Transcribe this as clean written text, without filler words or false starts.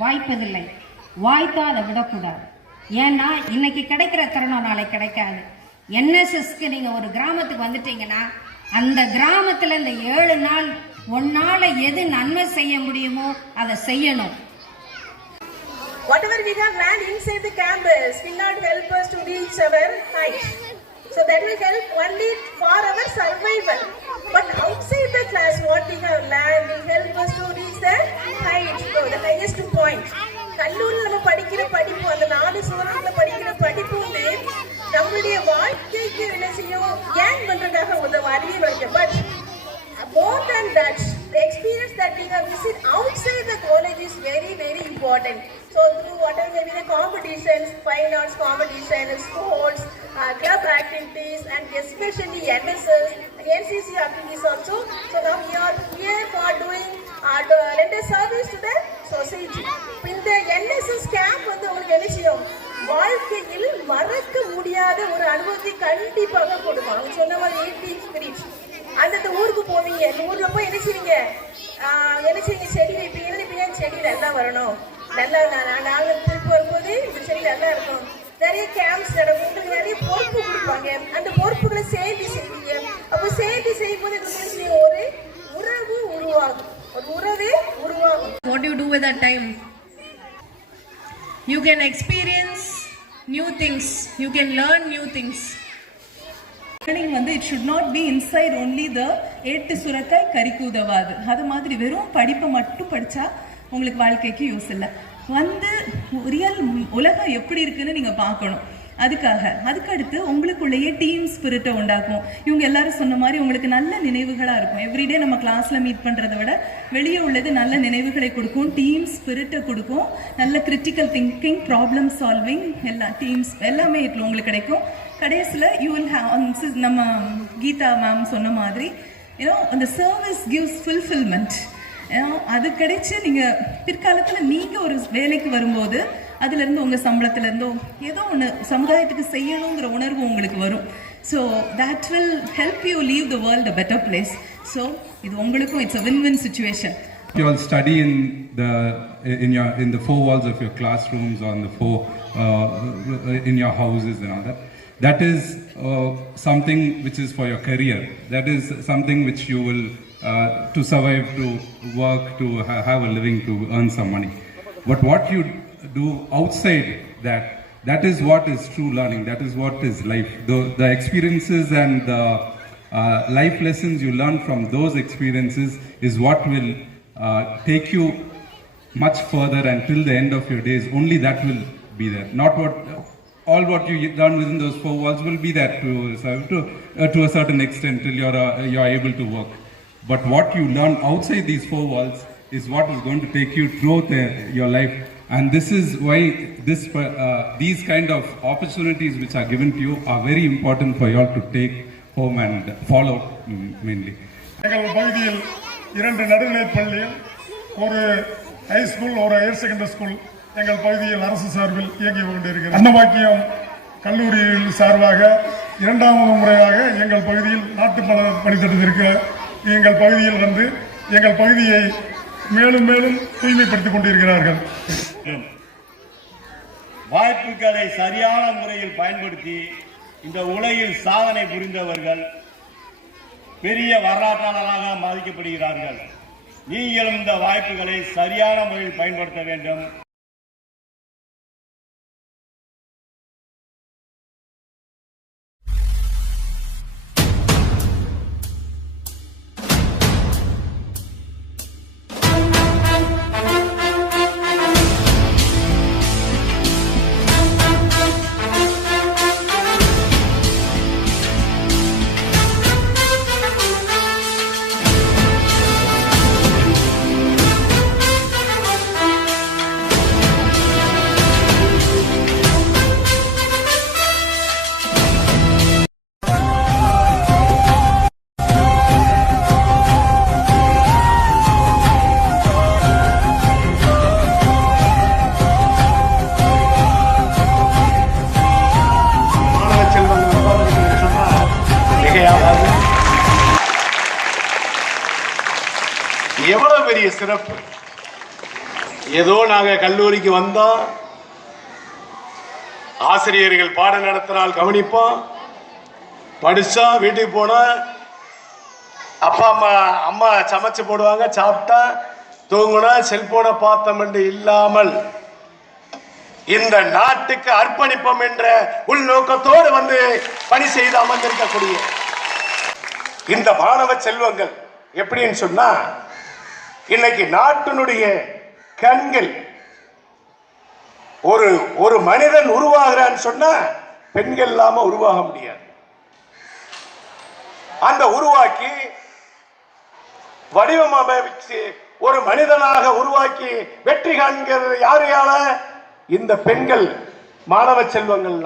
வாய்ப்பதில்லை. வாய்த்தா அதை விடக்கூடாது. ஏன்னா இன்னைக்கு கிடைக்கிற தருணம் நாளை கிடைக்காது. என்எஸ்எஸ்க்கு நீங்கள் ஒரு கிராமத்துக்கு வந்துட்டீங்கன்னா அந்த கிராமத்தில் இந்த 7 நாள் ஒன்னால எது நன்மை செய்ய முடியுமோ அதை செய்யணும். Whatever we have learned inside the campus will not help us to reach our height. So that will help only for our survival. But outside the class, what we have learned will help us to reach the height, the highest point. கல்லூரியில் நம்ம படிக்கிற படிப்பு, அந்த 4 சுவரத்துல படிக்கிற படிப்பு வந்து நம்மளுடைய வாழ்க்கைக்கு என்ன செய்யும், ஏன் பண்றதுக்காக உதவும், அறிவியல் வரைக்கும். But more than that, the experience that we have visit outside the college is very, very important. So through whatever may be the competitions, fine arts competitions, sports, club activities, and especially NSS, NCC activities also. So now we are here for doing render service to the society. In the NSS camp வந்து உங்களுக்கு என்ன செய்யும், வாழ்க்கையில் மறக்க முடியாத ஒரு அனுபவத்தை கண்டிப்பாக கொடுக்கும். அவங்க சொன்ன மாதிரி 18 ஸ்பிரிட். அந்த ஊருக்கு போவீங்க, அந்த ஊர்ல போய் என்ன செய்வீங்க, செடி வைப்பீங்க. நினைப்பீங்க செடி நல்லா வரணும், நல்லா நாங்கள் திருப்பி வரும்போது இந்த செடி நல்லா இருக்கும். நிறைய கேம்ப்ஸ் நடக்கும், உங்களுக்கு நிறைய பொறுப்பு கொடுப்பாங்க. அந்த பொறுப்புகளை சேர்த்து செய்வீங்க. அப்போ சேர்த்து செய்யும் போது ஒரு உறவு உருவாகும், ஒரு உறவே உருவாகும். What do you do with that time? You can experience new things, you can learn new things. Learning வந்து it should not be inside only the 8 சுரக்காய் கறிக்கு உதவாது. அது மாதிரி வெறும் படிப்பை மட்டும் படித்தா உங்களுக்கு வாழ்க்கைக்கு யூஸ் இல்லை. வந்து ரியல் உலகம் எப்படி இருக்குன்னு நீங்கள் பார்க்கணும். அதுக்கடுத்து உங்களுக்குள்ளேயே டீம் ஸ்பிரிட்டை உண்டாக்கும். இவங்க எல்லாரும் சொன்ன மாதிரி உங்களுக்கு நல்ல நினைவுகளாக இருக்கும். எவ்ரிடே நம்ம கிளாஸில் மீட் பண்ணுறதை விட வெளியே உள்ளது நல்ல நினைவுகளை கொடுக்கும், டீம் ஸ்பிரிட்டை கொடுக்கும், நல்ல கிரிட்டிக்கல் திங்கிங், ப்ராப்ளம் சால்விங், எல்லாமே இதில் உங்களுக்கு கிடைக்கும். கடைசியில் யூ வில் ஹேவ், நம்ம கீதா மேம் சொன்ன மாதிரி அந்த சர்வீஸ் கிவ்ஸ் ஃபுல்ஃபில்மெண்ட். அது கிடைச்சி நீங்கள் பிற்காலத்தில் நீங்கள் ஒரு வேலைக்கு வரும்போது அதுலேருந்து உங்கள் சம்பளத்துலேருந்தோ ஏதோ ஒன்று சமுதாயத்துக்கு செய்யணுங்கிற உணர்வு உங்களுக்கு வரும். So that will help you leave the world a better place. So இது உங்களுக்கும் it's a win-win situation. You all study in the 4 walls of your classrooms or in your houses and all that. That is something which is for your career. That is something which you will to survive, to work, to have a living, to earn some money. But what you do outside that is what is true learning. That is what is life. The experiences and the life lessons you learn from those experiences is what will take you much further, and till the end of your days only that will be there. Not all what you learn within those 4 walls will be there to a certain extent till you're able to work. But what you learn outside these 4 walls is what is going to take you throughout your life. And this is why these kind of opportunities which are given to you are very important for you all to take home and follow mainly. எங்கள் பகுதியில் 2 நடுநிலைப் பள்ளிகள், ஒரு high school, ஒரு higher secondary school எங்கள் பகுதியில் அரசு சார்பில் இயங்கி கொண்டிருக்கிறது. அன்னபாக்கியம் கல்லூரியில் சார்பாக 2வது முறையாக எங்கள் பகுதியில் நாட்டுமலர் பணித்திட்டத்திற்கு எங்கள் பகுதியில் வந்து எங்கள் பகுதியை மேலும் மேலும் தூய்மைப்படுத்திக் கொண்டிருக்கிறார்கள். வாய்ப்புகளை சரியான முறையில் பயன்படுத்தி இந்த உலகில் சாதனை புரிந்தவர்கள் பெரிய வரலாற்றாளராக மதிக்கப்படுகிறார்கள். நீங்களும் இந்த வாய்ப்புகளை சரியான முறையில் பயன்படுத்த வேண்டும். எவ்வளவு பெரிய சிறப்பு! ஏதோ நாங்க கல்லூரிக்கு வந்தோம், ஆசிரியர்கள் பாடம் நடத்தினால் கவனிப்போம், படிச்சோம், வீட்டுக்கு போனோம், அப்பா அம்மா சமைச்சு போடுவாங்க, சாப்பிட்டா தூங்குனா, செல்போனை பார்த்தோம் என்று இல்லாமல் இந்த நாட்டுக்கு அர்ப்பணிப்போம் என்ற உள்நோக்கத்தோடு வந்து பணி செய்து அமர்ந்திருக்கக்கூடிய இந்த மாணவ செல்வங்கள் எப்படின்னு சொன்னா, இன்னைக்கு நாட்டினுடைய கண்கள். ஒரு மனிதன் உருவாகிறான்னு சொன்னா பெண்கள் இல்லாம உருவாக முடியாது. அந்த உருவாக்கி வடிவமைச்சு ஒரு மனிதனாக உருவாக்கி வெற்றி காண்கிறது யாரையால? இந்த பெண்கள், மாணவ செல்வங்கள்.